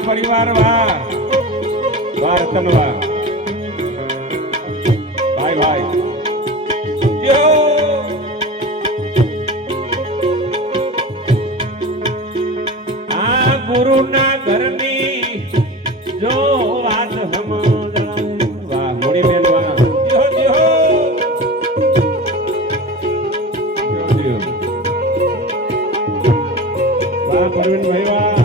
કાપડી પરિવાર વાહ વાહ રતન વાહ ભાઈ ભાઈ આ ગુરુના ઘરની જો વાત સમજાવે વાહ મોડી બેન વાહ વાહ પરવીન ભાઈ વાહ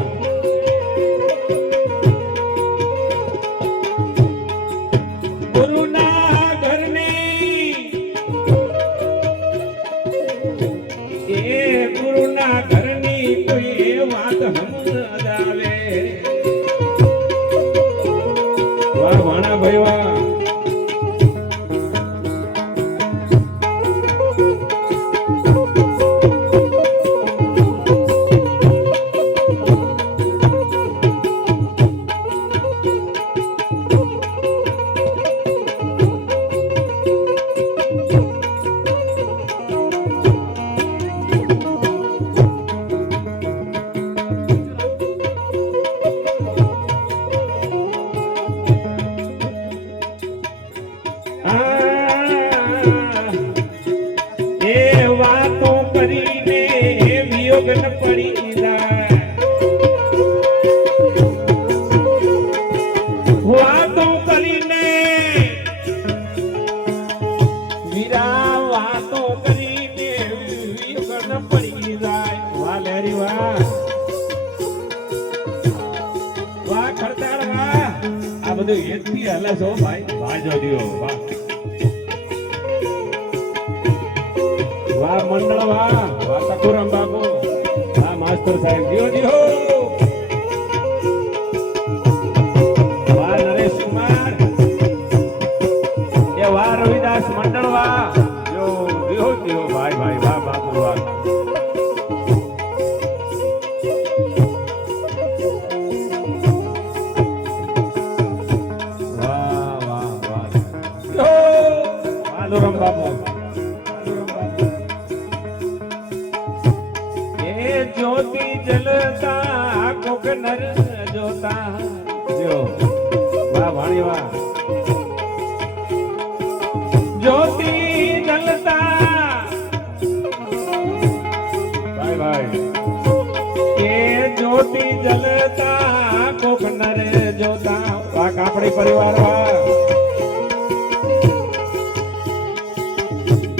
વાહ મંડળ વાહ વાહ સકુરામ બાબુ વાહ માસ્ટર સાહેબ જીઓ જીઓ વાહ નરેશ કુમાર એ વાહ રવિદાસ મંડળ વાહ જો જીઓ જીઓ ભાઈ ભાઈ વાહ બાબુ વાહ રામ બાબુ એ જ્યોતિ જલતા કોક નર જોતા જો વાહ ભાણી વાહ જ્યોતિ જલતા ભાઈ ભાઈ એ જ્યોતિ જલતા કોક નર જોતા વાહ કાપડી પરિવાર વાહ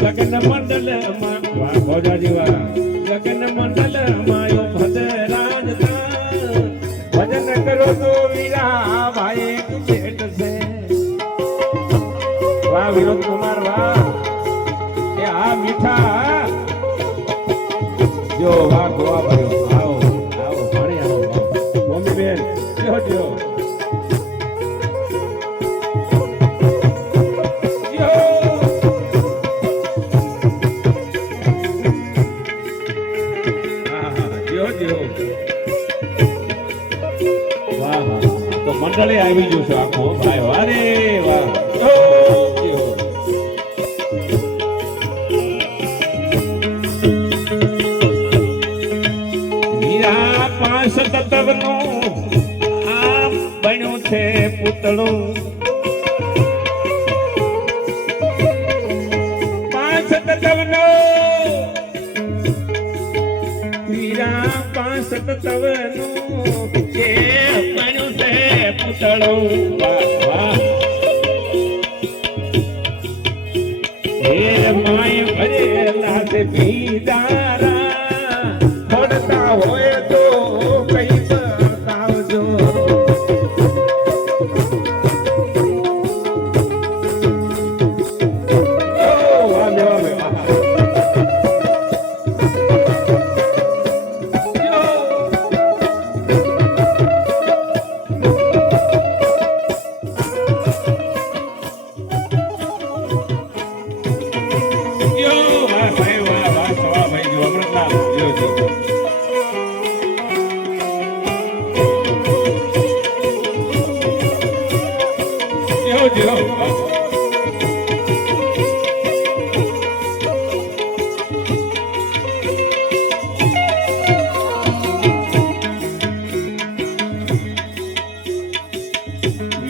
જગન મંડલ માં વાહ ભોજાજી વાહ જગન મંડલ માયો ભદ્રાજ ભજન કરો તો વીરા ભાઈ ભેટ છે વાહ વિનોદ કુમાર વાહ એ આ મીઠા જો વાહ ગોવા ભર્યો આવો આવો ભણી આવો મમ્મી બેન જો જો મંડળે આવી ગયું છે આખો ભાઈ વારે વાહ વીરા પાંચ તત્વનું આમ બન્યું છે પૂતળું પાંચ તત્વનું વીરા પાંચ તત્વનું કે બન્યું છે પૂતળું વાહ વાહ હે માય ભરેલા છે ભીદારા પડતા હોય તો કઈ બતાવજો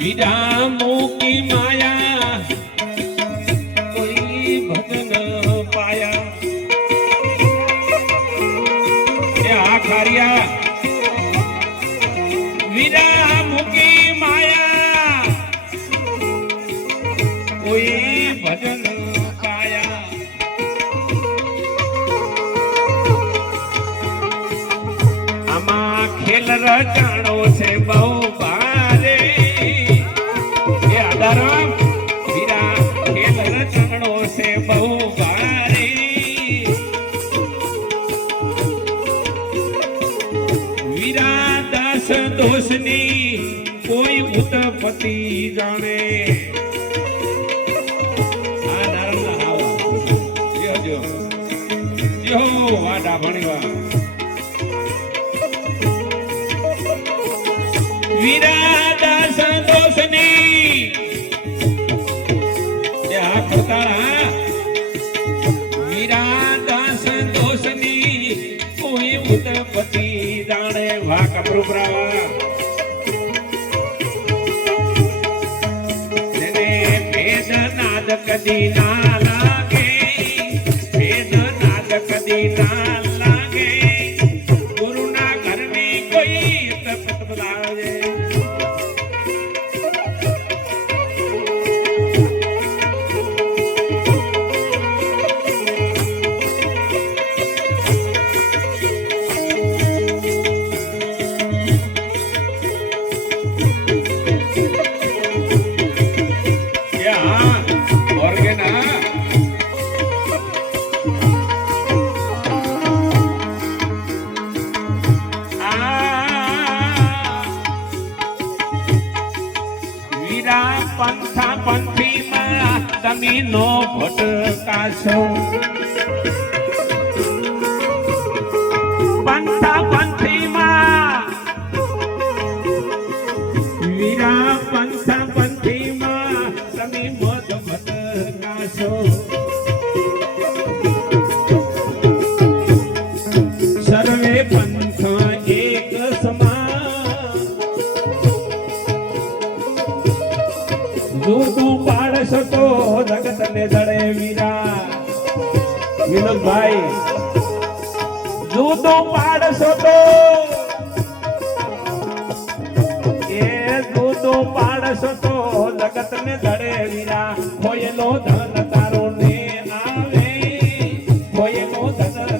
વિરા મૂકી માયા કોઈ ભજન પાયા એ આ ખારિયા વિરા મૂકી માયા કોઈ ભજન પાયા આમાં ખેલ રચાણો છે બહુ ભારે એ આદારામ વીરા ખેલ રચાણો છે બહુ ભારે વીરા દાસ દોષની કોઈ ઉત્પત્તિ જાણે આ નારાયણ આવા જો વાડા ભણવા વીરા દાસ દોષની આ ખોતાળા વીરા દાસ દોષની કોઈ ઉત્પત્તિ જાણે વા કપરું પ્રાવા જેને ભેદ નાદ કદી ના લાગે ભેદ નાદ કદી ના લાગે ગુરુના ઘરની કોઈ તપત બતાવે પંથા પંથીમાં તમે નો ભટકાશો પંથા પંથીમાં વીરા પંથા પંથીમાં તમે મોજ ભટકાશો સર્વે પંથ એક સમાન જુદું પાડશો તો જગત ને દળે વીરા વિનોદભાઈ જુદું પાડશો તો એ જુદું પાડશો તો જગત ને દળે વીરા હોયલો ધન તારો ને આવે હોયલો ધન